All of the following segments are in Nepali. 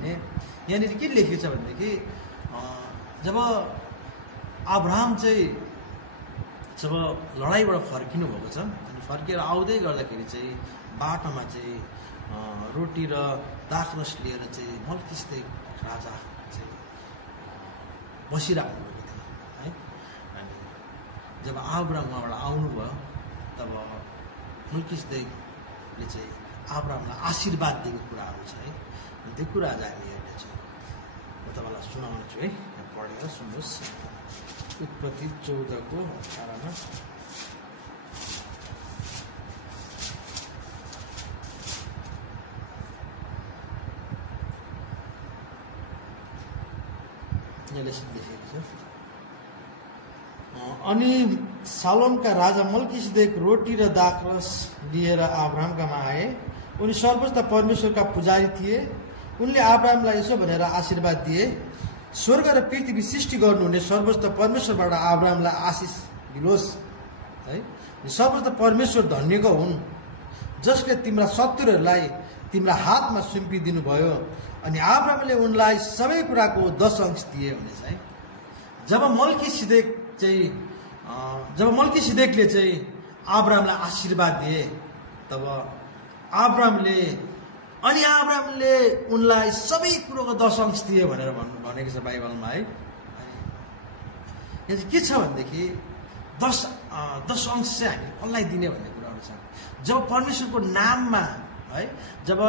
भने यहाँनिर के लेखेको छ भनेदेखि जब अब्राहम चाहिँ जब लडाइँबाट फर्किनु भएको छ अनि फर्केर आउँदै गर्दाखेरि चाहिँ बाटोमा चाहिँ रोटी र दाखरस लिएर चाहिँ मल्किसेदेक राजा चाहिँ बसिराख्नु भएको थियो है। अनि जब अब्राहम उहाँबाट आउनुभयो तब मल्किसेदेकले चाहिँ अब्राहमलाई आशीर्वाद दिएको कुराहरू छ है। त्यो कुराहरू हामी हेर्नेछौँ। म तपाईँलाई सुनाउनेछु है, पढेर सुन्नुहोस्। उत्पत्ति 14 को 18 अनि सालोमका राजा मल्किसेदेक रोटी र दाखरस लिएर अब्राहमकामा आए। उनी सर्वोच्च परमेश्वरका पुजारी थिए। उनले अब्राहमलाई यसो भनेर आशीर्वाद दिए, स्वर्ग र पृथ्वी सृष्टि गर्नुहुने सर्वोच्च परमेश्वरबाट अब्राहमलाई आशिष मिलोस् है। सर्वोच्च परमेश्वर धन्यको हुन् जसले तिम्रा शत्रुहरूलाई तिम्रा हातमा सुम्पिदिनु भयो। अनि अब्राहमले उनलाई सबै कुराको 10 अंश दिए भनेछ है। जब मल्किसेदेकले चाहिँ अब्राहमलाई आशीर्वाद दिए तब अब्राहमले उनलाई सबै कुरोको 10 अंश दिए भनेर भनेको छ बाइबलमा है। यहाँ चाहिँ के छ भनेदेखि 10 अंश चाहिँ हामी कसलाई दिने भन्ने कुराहरू छ। जब परमेश्वरको नाममा है, जब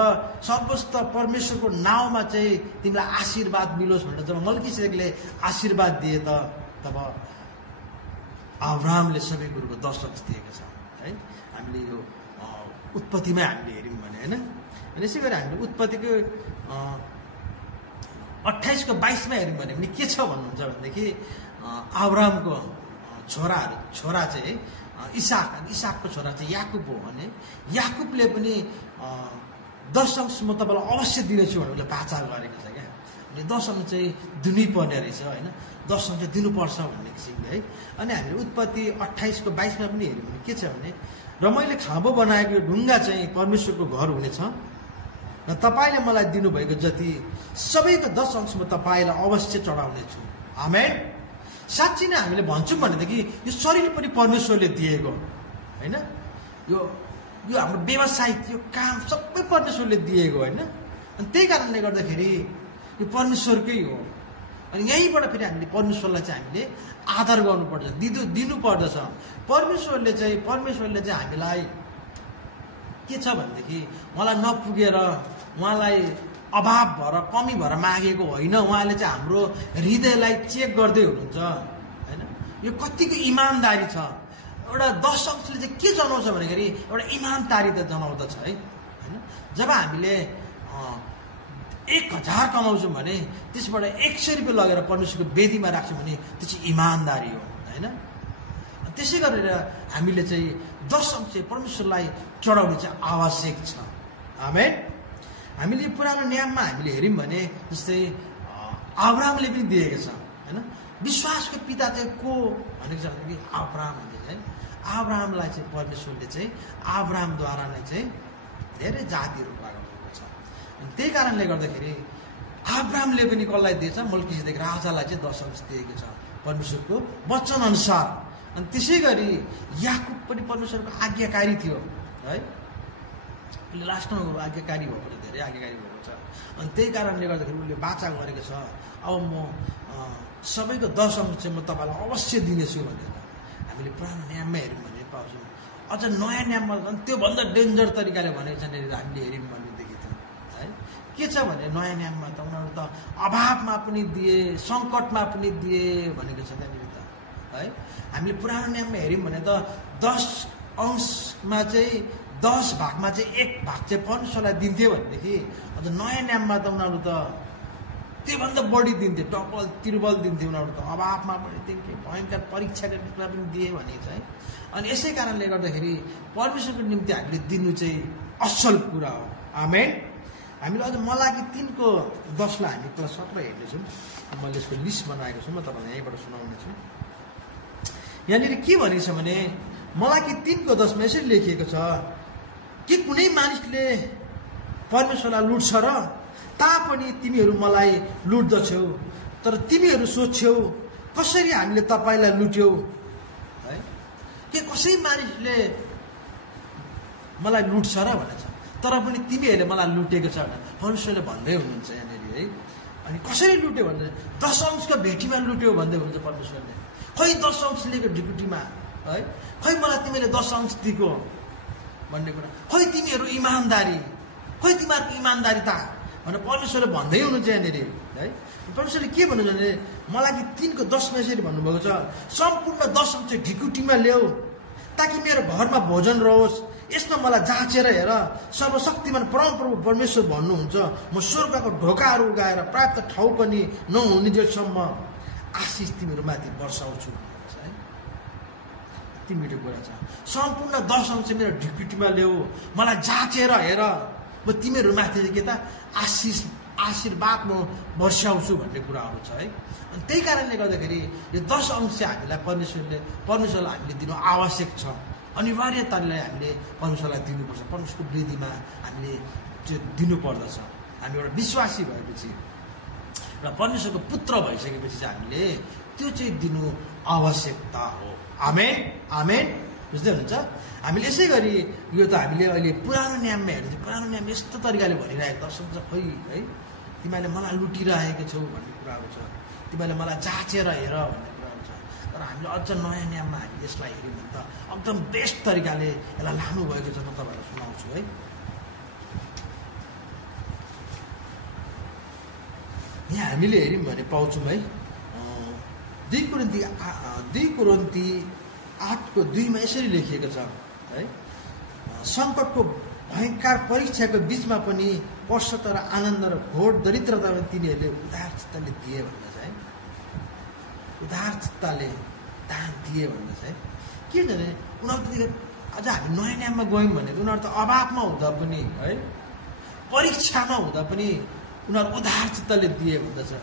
सर्वोच्च परमेश्वरको नाउँमा चाहिँ तिमीलाई आशीर्वाद मिलोस् भनेर जब मल्किसेदेकले आशीर्वाद दिए तब अब्राहमले सबै कुरोको 10 अंश दिएको छ है। हामीले यो उत्पत्तिमा हामीले हेऱ्यौँ भने होइन। अनि यसै गरी हामीले उत्पत्तिको 28 को 22 मा हेऱ्यौँ भने के छ भन्नुहुन्छ भनेदेखि अब्राहमको छोरा चाहिँ इसाकको छोरा चाहिँ याकुब हो। अनि याकुबले पनि 10 अंश म तपाईँलाई अवश्य दिनेछु भनेर उसले बाचा गरेको छ क्या। अनि 10 अंश चाहिँ दिनुपर्ने रहेछ होइन। 10 अंश दिनुपर्छ भन्ने किसिमले है। अनि हामीले उत्पत्ति 28 को 22 मा पनि हेऱ्यौँ भने के छ भने, र मैले खाँबो बनाएको यो ढुङ्गा चाहिँ परमेश्वरको घर हुनेछ र तपाईँले मलाई दिनुभएको जति सबैको 10 अंश म तपाईँलाई अवश्य चढाउनेछु। आमेन। साँच्चै नै हामीले भन्छौँ भनेदेखि यो शरीर पनि परमेश्वरले दिएको होइन। यो हाम्रो व्यवसाय, यो काम सबै परमेश्वरले दिएको होइन। अनि त्यही कारणले गर्दाखेरि यो परमेश्वरकै हो। अनि यहीँबाट फेरि हामीले परमेश्वरलाई चाहिँ हामीले आदर गर्नुपर्छ, दिनुपर्दछ। परमेश्वरले चाहिँ हामीलाई के छ भनेदेखि उहाँलाई नपुगेर, उहाँलाई अभाव भएर कमी भएर मागेको होइन। उहाँले चाहिँ हाम्रो हृदयलाई चेक गर्दै हुनुहुन्छ होइन। यो कतिको इमान्दारी छ। एउटा 10 अंशले चाहिँ के जनाउँछ भन्दाखेरि एउटा इमान्दारी त जनाउँदछ है होइन। जब हामीले 1000 कमाउँछौँ भने त्यसबाट 100 रुपियाँ लगेर परमेश्वरको वेदीमा राख्छौँ भने त्यो चाहिँ इमान्दारी हो होइन। त्यसै गरेर हामीले चाहिँ 10 अंश परमेश्वरलाई चढाउनु चाहिँ आवश्यक छ। आमेन। हामीले पुरानो नियममा हामीले हेऱ्यौँ भने जस्तै अब्राहमले पनि दिएको छ होइन। विश्वासको पिता चाहिँ को भनेको छ भनेदेखि अब्राहम भनेको है। अब्राहमलाई चाहिँ परमेश्वरले चाहिँ अब्राहमद्वारा नै चाहिँ धेरै जातिहरू लगाउनु छ। अनि त्यही कारणले गर्दाखेरि अब्राहमले पनि कसलाई दिएछ, मल्किसेदेक राजालाई चाहिँ 10 अंश दिएको छ परमेश्वरको वचन अनुसार। अनि त्यसै गरी याकुब पनि परमेश्वरको आज्ञाकारी थियो है। उसले लास्टमा आज्ञाकारी भएको छ, धेरै आज्ञाकारी भएको छ। अनि त्यही कारणले गर्दाखेरि उसले बाचा गरेको छ, अब म सबैको 10 अंश चाहिँ म तपाईँलाई अवश्य दिनेछु भनेर। हामीले पुरानो नियममा हेऱ्यौँ भने पाउँछौँ। अझ नयाँ नियममा त्योभन्दा डेन्जर तरिकाले भनेको छ हामीले हेऱ्यौँ भनेदेखि त है के छ भने नयाँ नियममा त उनीहरू त अभावमा पनि दिए, सङ्कटमा पनि दिए भनेको छ त्यहाँनिर त है। हामीले पुरानो नियममा हेऱ्यौँ भने त 10 अंशमा चाहिँ 10 भागमा चाहिँ 1 भाग चाहिँ परमेश्वरलाई दिन्थ्यो भनेदेखि अझ नयाँ नियममा त उनीहरू त त्योभन्दा बढी दिन्थे, डबल त्रिबल दिन्थे। उनीहरू त अभावमा पनि दिन्थे, भयङ्कर परीक्षाको बेला पनि दिए भनेको छ है। अनि यसै कारणले गर्दाखेरि परमेश्वरको निम्ति हामीले दिनु चाहिँ असल कुरा हो। आमेन। हामीले अझ मलाकी 3 को 10 लाई हामी क्लास 17 हेर्नेछौँ। मैले यसको लिस्ट बनाएको छु, म तपाईँलाई यहीँबाट सुनाउने छु। यहाँनिर के भनेको छ भने मलाकी 3 को 10 मा यसरी लेखिएको छ कि कुनै मानिसले परमेश्वरलाई लुट्छ र तापनि तिमीहरू मलाई लुट्दछौ। तर तिमीहरू सोध्छौ कसरी हामीले तपाईँलाई लुट्यौ है? के कसै मानिसले मलाई लुट्छ र भनेछ, तर पनि तिमीहरूले मलाई लुटेको छ भनेर परमेश्वरले भन्दै हुनुहुन्छ यहाँनिर है। अनि कसरी लुट्यो भन्दा 10 अंशको भेटीमा लुट्यो भन्दै हुनुहुन्छ परमेश्वरले। खै 10 अंश लिएको ढिकुटीमा है, खै मलाई तिमीले 10 अंश दिएको भन्ने कुरा, खै तिमीहरू इमान्दारी, खै तिमीहरूको इमान्दारिता भनेर परमेश्वरले भन्दै हुनुहुन्छ यहाँनिर है। परमेश्वरले के भन्नुहुन्छ भने मलाई 3 को 10 मा यसरी भन्नुभएको छ, सम्पूर्ण 10 अंश ढिकुटीमा ल्याऊ ताकि मेरो घरमा भोजन रहोस्। यसमा मलाई जाँचेर हेर, सर्वशक्तिमान परमप्रभु परमेश्वर भन्नुहुन्छ, म स्वर्गको ढोकाहरू उगाएर प्राप्त ठाउँ पनि नहुने जेलसम्म आशिष तिमीहरूमाथि वर्षाउँछु है। तिमीहरू कुरा छ, सम्पूर्ण 10 अंश मेरो ढिकुटीमा ल्याऊ, मलाई जाँचेर हेर, म तिमीहरूमाथि के त आशीर्वाद म वर्षाउँछु भन्ने कुराहरू छ है। अनि त्यही कारणले गर्दाखेरि यो 10 अंश हामीलाई परमेश्वरलाई हामीले दिनु आवश्यक छ। अनिवार्यताले हामीले परमेश्वरलाई दिनुपर्छ। परमेश्वरको वेदीमा हामीले त्यो दिनुपर्दछ। हामी एउटा विश्वासी भएपछि र परमेश्वरको पुत्र भइसकेपछि चाहिँ हामीले त्यो चाहिँ दिनु आवश्यकता हो। आमेन आमेन, बुझ्दै हुनुहुन्छ? हामीले यसै गरी यो त हामीले अहिले पुरानो नियममा हेर्नु, पुरानो नियम यस्तो तरिकाले भनिरहेको दर्शक छ, खै है तिमीहरूले मलाई लुटिरहेको छौ भन्ने कुराहरू छ, तिमीहरूले मलाई जाँचेर हेर भन्ने कुराहरू छ। तर हामीले अझ नयाँ नियममा हामीले यसलाई हेऱ्यौँ भने त एकदम बेस्ट तरिकाले यसलाई लानुभएको छ। म तपाईँहरूलाई सुनाउँछु है। यहाँ हामीले हेऱ्यौँ भने पाउँछौँ है, 2 कोरिन्थी 8:2 मा यसरी लेखिएको छ है, सङ्कटको भयङ्कर परीक्षाको बिचमा पनि पश्चात र आनन्द र घोर दरिद्रतामा तिनीहरूले उदार चित्तले दिए भन्दछ है। उदार चित्तले दान दिए भन्दछ है। किनभने उनीहरू अझ हामी नयाँ नियममा गयौँ भने उनीहरू त अभावमा हुँदा पनि है, परीक्षामा हुँदा पनि उनीहरू उदार चित्तले दिए भन्दछ है।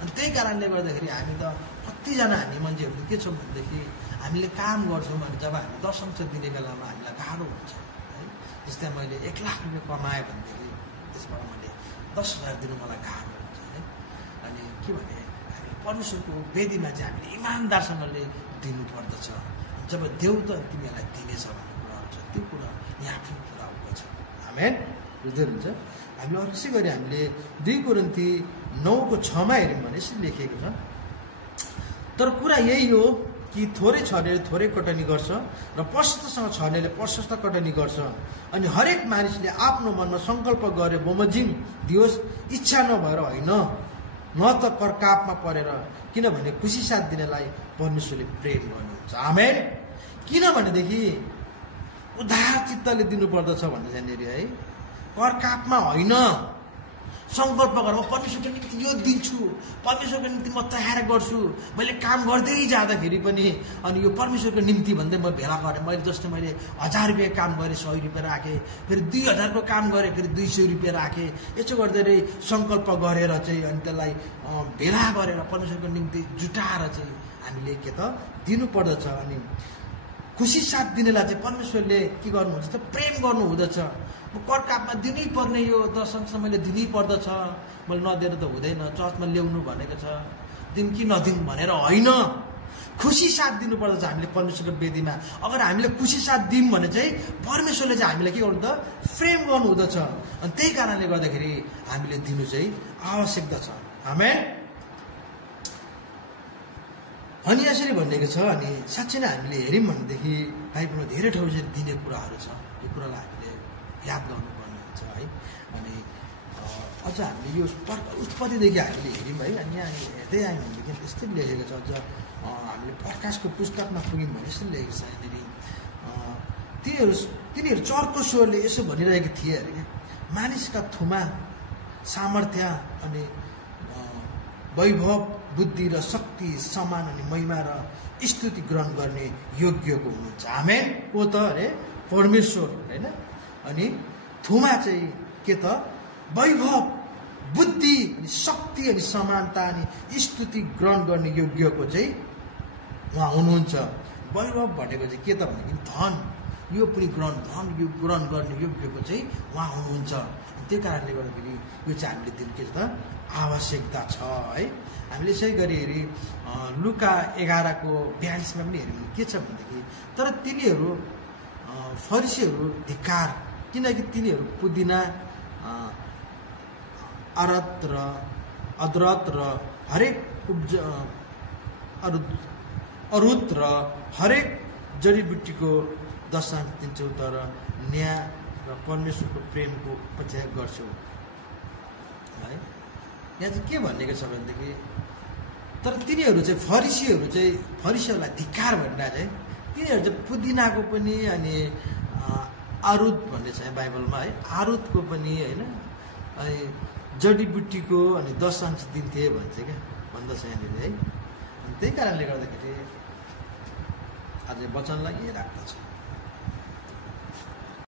अनि त्यही कारणले गर्दाखेरि हामी त कतिजना हामी मान्छेहरू के छौँ भनेदेखि हामीले काम गर्छौँ भने जब हामी 10 अंश दिने बेलामा हामीलाई गाह्रो हुन्छ है। जस्तै मैले 1 लाख रुपियाँ कमाएँ भनेदेखि त्यसबाट मैले 10,000 दिनु मलाई गाह्रो हुन्छ है। अनि के भने हामी परमेश्वरको वेदीमा चाहिँ हामीले इमान्दारसँगले दिनुपर्दछ। जब देऊ त तिमीहरूलाई दिनेछ भन्ने कुराहरू छ, त्यो कुरा यहाँ पनि पुरा हुँदछ। आमेन, बुझ्दै हुनुहुन्छ? हामीले अरू यसै गरी हामीले 2 कोरिन्थी 9:6 मा हेऱ्यौँ भने यसरी लेखिएको छ, तर कुरा यही हो कि थोरै छर्नेले थोरै कटनी गर्छ र प्रशस्तसँग छर्नेले प्रशस्त कटनी गर्छ। अनि हरेक मानिसले आफ्नो मनमा सङ्कल्प गरे बमोजिम दियोस्, इच्छा नभएर होइन, न त करकापमा परेर, किनभने खुसी साथ दिनेलाई परमेश्वरले प्रेम गर्नुहुन्छ। आमेन। किनभनेदेखि उदार चित्तले दिनुपर्दछ भन्ने यहाँनिर है, करकापमा होइन। सङ्कल्प गरेर म परमेश्वरको निम्ति यो दिन्छु, परमेश्वरको निम्ति म तयार गर्छु। मैले काम गर्दै जाँदाखेरि पनि अनि यो परमेश्वरको निम्ति भन्दै म भेला गरेँ। मैले जस्तो मैले 1000 रुपियाँ काम गरेँ, 100 रुपियाँ राखेँ, फेरि 2000 को काम गरेँ, फेरि 200 रुपियाँ राखेँ। यसो गर्दै सङ्कल्प गरेर चाहिँ अनि त्यसलाई भेला गरेर परमेश्वरको निम्ति जुटाएर चाहिँ हामीले के त दिनुपर्दछ। अनि खुसी साथ दिनेलाई चाहिँ परमेश्वरले के गर्नुहुन्छ त प्रेम गर्नु हुँदछ। करकापमा दिनै पर्ने, यो 10 अंश मैले दिनै पर्दछ, मैले नदिएर त हुँदैन, चर्चमा ल्याउनु भनेको छ, दिउँ कि नदिउँ भनेर होइन, खुसी साथ दिनुपर्दछ हामीले परमेश्वरको वेदीमा। अगर हामीले खुसी साथ दिउँ भने चाहिँ परमेश्वरले चाहिँ हामीलाई के गर्नु त प्रेम गर्नु हुँदछ। अनि त्यही कारणले गर्दाखेरि हामीले दिनु चाहिँ आवश्यकता छ। आमेन। अनि यसरी भनिएको छ। अनि साँच्चै नै हामीले हेऱ्यौँ भनेदेखि बाइबलमा धेरै ठाउँ चाहिँ दिने कुराहरू छ, यो कुरालाई हामीले याद गर्नुपर्ने हुन्छ है। अनि अझ हामीले यो उत्पत्तिदेखि हामीले हेऱ्यौँ है। अनि यहाँ हेर्दै आयौँ भनेदेखि यस्तै लेखेको छ। अझ हामीले प्रकाशको पुस्तकमा पुग्यौँ भने यस्तो लेखेको छ यहाँनिर, तिनीहरू चर्को स्वरले यसो भनिरहेको थिए अरे क्या, मानिसका थुमा सामर्थ्य अनि वैभव बुद्धि र शक्ति समान अनि महिमा र स्तुति ग्रहण गर्ने योग्यको हुनुहुन्छ। आमेन। को त अरे परमेश्वर होइन। अनि थुमा चाहिँ के त वैभव बुद्धि अनि शक्ति अनि समानता अनि स्तुति ग्रहण गर्ने योग्यको चाहिँ उहाँ हुनुहुन्छ। वैभव भनेको चाहिँ के त भनेदेखि धन, यो पनि धन यो ग्रहण गर्ने योग्यको चाहिँ उहाँ हुनुहुन्छ। त्यो कारणले गर्दाखेरि यो चाहिँ हामीले दिनु के छ त आवश्यकता छ है। हामीले यसै गरी हेरी लुका 11:42 पनि हेऱ्यौँ भने के छ भनेदेखि तर तिनीहरू फरिसीहरू धिक्कार, किनकि तिनीहरू पुदिना अदरक र हरेक अरुत र हरेक जडीबुटीको दशांश दिन्छौ तर न्याय र परमेश्वरको प्रेमको उपत्याग गर्छौ है। यहाँ चाहिँ के भनेको छ भनेदेखि तर तिनीहरू चाहिँ फरिसीहरूलाई धिक्कार भनिरहेको है। तिनीहरू चाहिँ पुदिनाको पनि अनि आरुत भन्ने छ यहाँ बाइबलमा है, आरुतको पनि होइन, अनि जडीबुटीको अनि दशांश दिन्थे भन्छ क्या, भन्दछ यहाँनिर है। अनि त्यही कारणले गर्दाखेरि आज वचनलाई यही राख्दछ।